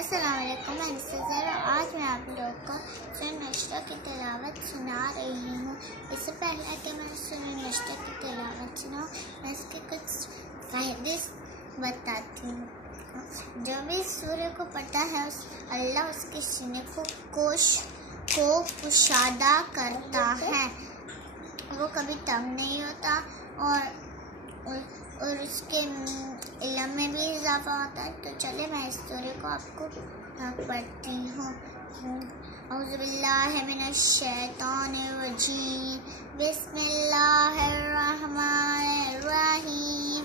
अस्सलाम वालेकुम, मैं इंतज़ार और आज मैं आप लोग को सूरह नश्र की तिलावत सुना रही हूँ। इससे पहले कि मैं सूरह नश्र की तिलावत सुनाऊँ, मैं इसके कुछ फ़ायदे बताती हूँ। जो भी सूरह को पढ़ता है अल्लाह उसके सीने को कुशादा करता है, वो कभी तंग नहीं होता और उसके इल्म में भी इजाफा होता है। तो चले मैं इस सूरह को आपको पढ़ती हूँ। औज़ु बिल्लाहि मिनश शैतानिर रजीम, बिस्मिल्लाहिर रहमानिर रहीम।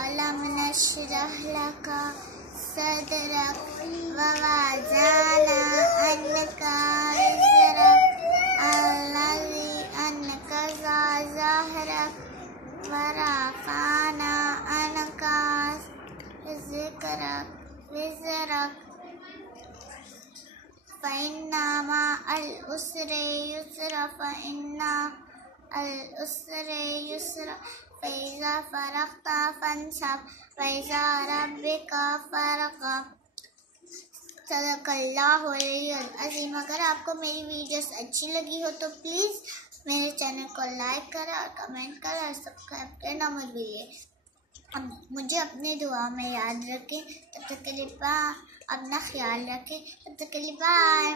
अलम नशरह लका सदरक व वज़अना अन्का विज़रक अल्लज़ी अन्का ज़हरक व रफ़अना अन्का विज़रक फ़इन्ना मअल उसरि युस्रा फ़इन्ना अल उसरि युस्रा फ़इज़ा फ़रग़त फ़ंसब वइज़ा रब्बिका फ़रग़ब। सदक़ल्लाहुल अलियुल अज़ीम। अगर आपको मेरी वीडियोस अच्छी लगी हो तो प्लीज़ मेरे चैनल को लाइक करें और कमेंट करें और सब्सक्राइब करना मत भूलिए। अब मुझे अपनी दुआ में याद रखें। तब तक के लिए अपना ख्याल रखें। तब तक के लिए बाय।